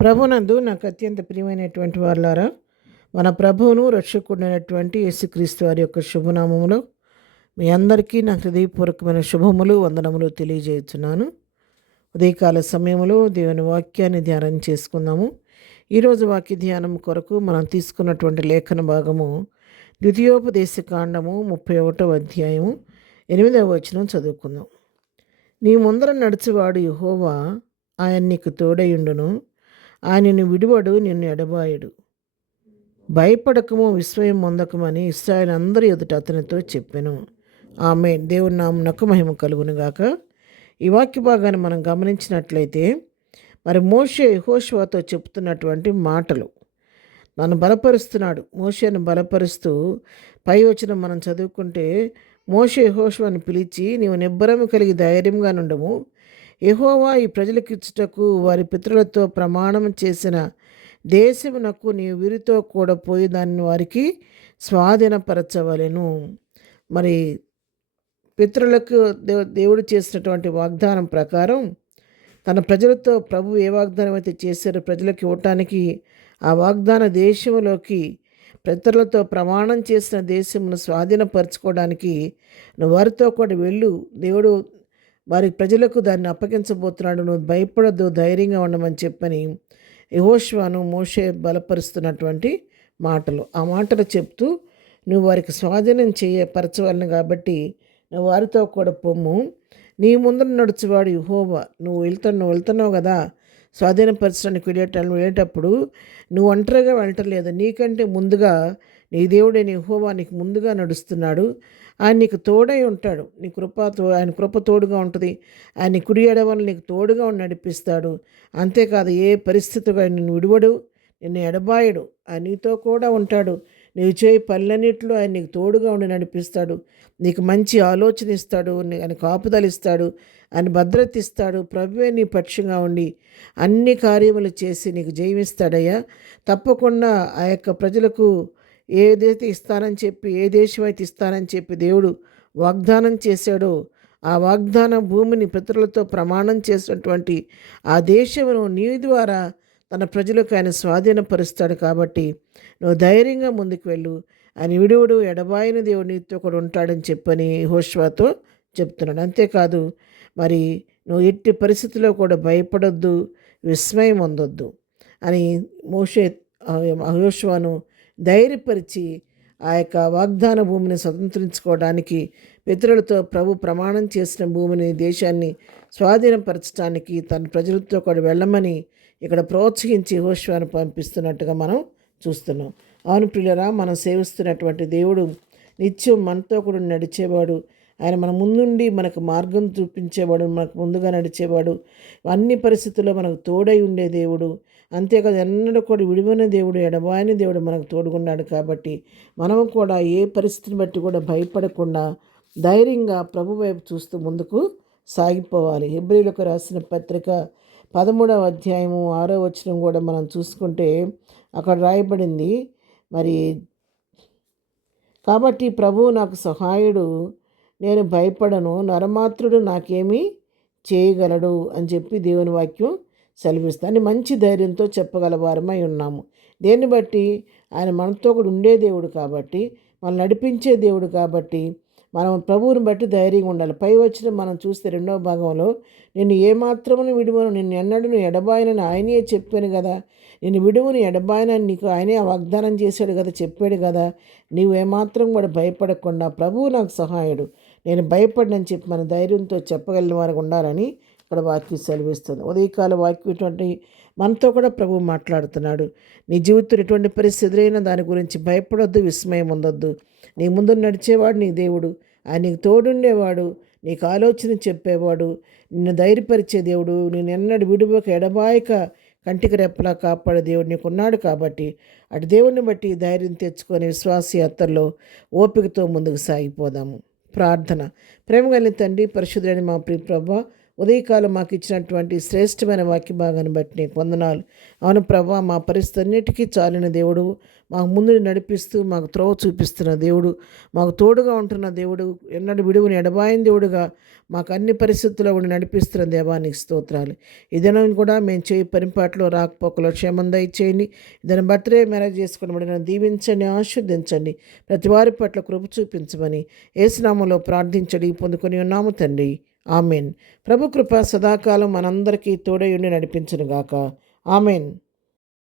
ప్రభునందు నాకు అత్యంత ప్రియమైనటువంటి వాళ్ళారా, మన ప్రభువును రక్షకుడైనటువంటి యేసుక్రీస్తు వారి యొక్క శుభనామములో మీ అందరికీ నా హృదయపూర్వకమైన శుభములు వందనములు తెలియజేస్తున్నాను. ఉదయకాల సమయంలో దేవుని వాక్యాన్ని ధ్యానం చేసుకుందాము. ఈరోజు వాక్య ధ్యానం కొరకు మనం తీసుకున్నటువంటి లేఖన భాగము ద్వితీయోపదేశ కాండము 31వ అధ్యాయము 8వ వచనం చదువుకుందాం. నీ ముందర నడుచువాడు యెహోవా, ఆయన నీకు తోడయుండును, ఆయనను విడువడు, నిన్ను ఎడబాయడు. భయపడకము, విస్మయం పొందకమని ఇశ్రాయేలు అందరి ఎదుట అతనితో చెప్పెను. ఆమేన్. దేవుని నామమునకు మహిమ కలుగునుగాక. ఈ వాక్య భాగాన్ని మనం గమనించినట్లయితే మరి మోషే యెహోషువతో చెప్తున్నటువంటి మాటలు, నన్ను బలపరుస్తున్నాడు. మోషేను బలపరుస్తూ పై వచనం మనం చదువుకుంటే, మోషే యెహోషువను పిలిచి, నీవు నిబ్బరము కలిగి ధైర్యంగా నుండము, యెహోవా ఈ ప్రజలకు ఇచ్చుటకు వారి పితరులతో ప్రమాణం చేసిన దేశమునకు నీవు వీరితో కూడా పోయి దాన్ని వారికి స్వాధీనపరచవలెను. మరి పితరులకు దేవుడు చేసినటువంటి వాగ్దానం ప్రకారం తన ప్రజలతో ప్రభు ఏ వాగ్దానం అయితే చేశారో ప్రజలకు ఇవ్వటానికి, ఆ వాగ్దాన దేశంలోకి పితరులతో ప్రమాణం చేసిన దేశమును స్వాధీనపరచుకోవడానికి నువ్వు వారితో కూడా వెళ్ళు, దేవుడు వారి ప్రజలకు దాన్ని అప్పగించబోతున్నాడు, నువ్వు భయపడద్దు, ధైర్యంగా ఉండమని చెప్పని యెహోషువను మోషే బలపరుస్తున్నటువంటి మాటలు. ఆ మాటలు చెప్తూ నువ్వు వారికి స్వాధీనం పరచవలను కాబట్టి నువ్వు వారితో కూడా పొమ్ము. నీ ముందర నడుచువాడు యెహోవా. నువ్వు వెళ్తున్నావు కదా స్వాధీనపరచడానికి వెళ్ళేటప్పుడు నువ్వు ఒంటరిగా వెళ్ళటలేదు. నీకంటే ముందుగా నీ దేవుడైన యెహోవా నీకు ముందుగా నడుస్తున్నాడు. ఆయన నీకు తోడై ఉంటాడు. ఆయన కృప తోడుగా ఉంటుంది. ఆయన కుడి ఎడమని నీకు తోడుగా నడిపిస్తాడు. అంతేకాదు, ఏ పరిస్థితిగా నిన్ను విడువడు, నిన్ను ఎడబాయడు. ఆయన నీతో కూడా ఉంటాడు. నీవు చేయి పనులన్నింటిలో ఆయన నీకు తోడుగా ఉండి నడిపిస్తాడు. నీకు మంచి ఆలోచన ఇస్తాడు, ఆయన కాపుదల ఇస్తాడు, ఆయన భద్రత ఇస్తాడు. ప్రభువే నీ పక్షంగా ఉండి అన్ని కార్యములు చేసి నీకు జయమిస్తాడయ్యా. తప్పకుండా ఆ యొక్క ప్రజలకు ఏదైతే ఇస్తానని చెప్పి, ఏ దేశం అయితే ఇస్తానని చెప్పి దేవుడు వాగ్దానం చేశాడో ఆ వాగ్దాన భూమిని పితరులతో ప్రమాణం చేసినటువంటి ఆ దేశమును నీ ద్వారా తన ప్రజలకు ఆయన స్వాధీనపరుస్తాడు. కాబట్టి నువ్వు ధైర్యంగా ముందుకు వెళ్ళు, ఆయన విడువడు, ఎడబాయిన దేవుడు నీతో కూడా ఉంటాడని చెప్పని యెహోషువతో చెప్తున్నాడు. అంతేకాదు, మరి నువ్వు ఎట్టి పరిస్థితుల్లో కూడా భయపడొద్దు, విస్మయం పొందొద్దు అని మోషే యెహోషువను ధైర్యపరిచి ఆ యొక్క వాగ్దాన భూమిని స్వతంత్రించుకోవడానికి, పితరులతో ప్రభు ప్రమాణం చేసిన భూమిని, దేశాన్ని స్వాధీనపరచడానికి తన ప్రజలతో కూడా వెళ్ళమని ఇక్కడ ప్రోత్సహించి యెహోషువను పంపిస్తున్నట్టుగా మనం చూస్తున్నాం. అవును ప్రియులరా, మనం సేవిస్తున్నటువంటి దేవుడు నిత్యం మనతో కూడా నడిచేవాడు. ఆయన మన ముందుండి మనకు మార్గం చూపించేవాడు, మనకు ముందుగా నడిచేవాడు, అన్ని పరిస్థితుల్లో మనకు తోడై ఉండే దేవుడు. అంతేకాదు, ఎన్నడూ కూడా విడిపోయిన దేవుడు, ఎడబాయని దేవుడు మనకు తోడుకున్నాడు. కాబట్టి మనము కూడా ఏ పరిస్థితిని బట్టి కూడా భయపడకుండా ధైర్యంగా ప్రభు వైపు చూస్తూ ముందుకు సాగిపోవాలి. హెబ్రీయులకు రాసిన పత్రిక 13వ అధ్యాయము 6వ వచనం కూడా మనం చూసుకుంటే అక్కడ రాయబడింది, మరి కాబట్టి ప్రభువు నాకు సహాయుడు, నేను భయపడను, నరమాత్రుడు నాకేమీ చేయగలడు అని చెప్పి దేవుని వాక్యం సెలవిస్తాను. మంచి ధైర్యంతో చెప్పగలవారమై ఉన్నాము. దేన్ని బట్టి? ఆయన మనతో కూడా ఉండే దేవుడు కాబట్టి, మనం నడిపించే దేవుడు కాబట్టి మనం ప్రభువుని బట్టి ధైర్యంగా ఉండాలి. పై వచ్చిన మనం చూస్తే 2వ భాగంలో, నిన్ను ఏమాత్రమును విడువను, నిన్ను ఎన్నడూ ఎడబాయనని ఆయనే చెప్పాను కదా, నేను విడువను ఎడబాయనని నీకు ఆయనే వాగ్దానం చేశాడు కదా, చెప్పాడు కదా. నీవు ఏమాత్రం కూడా భయపడకుండా ప్రభువు నాకు సహాయుడు, నేను భయపడనని చెప్పి మన ధైర్యంతో చెప్పగలిగిన వారికి ఉండాలని ఇక్కడ వాక్యం సెలవిస్తుంది. ఉదయకాల వాక్యం ఇటువంటి మనతో కూడా ప్రభు మాట్లాడుతున్నాడు. నీ జీవితంలో ఎటువంటి పరిస్థితి ఎదురైనా దాని గురించి భయపడొద్దు, విస్మయం ఉండొద్దు. నీ ముందు నడిచేవాడు నీ దేవుడు, ఆయన నీకు తోడుండేవాడు, నీకు ఆలోచన చెప్పేవాడు, నిన్ను ధైర్యపరిచే దేవుడు, నేను ఎన్నడూ విడువక ఎడబాయక కంటికి రెప్పలా కాపాడే దేవుడు నీకున్నాడు. కాబట్టి అటు దేవుడిని బట్టి ధైర్యం తెచ్చుకొని విశ్వాస యాత్రలో ఓపికతో ముందుకు సాగిపోదాము. ప్రార్థన. ప్రేమ కలిగిన తండ్రి, పరిశుద్ధుడైన మా ప్రియ ప్రభువా, ఉదయకాలం మాకు ఇచ్చినటువంటి శ్రేష్టమైన వాక్య భాగాన్ని బట్టి నీకు వందనాలు. అవును ప్రభా, మా పరిస్థితి అన్నిటికీ చాలిన దేవుడు, మాకు ముందు నడిపిస్తూ మాకు త్రోవ చూపిస్తున్న దేవుడు, మాకు తోడుగా ఉంటున్న దేవుడు, ఎన్నడూ విడువని ఎడబాయిన దేవుడుగా మాకు అన్ని పరిస్థితుల్లో ఉండి నడిపిస్తున్న దేవానికి స్తోత్రాలు. ఈ దినం కూడా మేము చేయి పరిపాట్లో రాకపోకలో క్షేమం దయచేయండి. ఇదని బర్త్డే మ్యారేజ్ చేసుకుని దీవించండి, ఆశీర్వదించండి. ప్రతి వారి పట్ల కృప చూపించమని యేసు నామములో ప్రార్థించడి పొందుకొని ఉన్నాము తండ్రి. ఆమెన్. ప్రభు కృప సదాకాలం మనందరికీ తోడై ఉండి నడిపించునుగాక. ఆమెన్.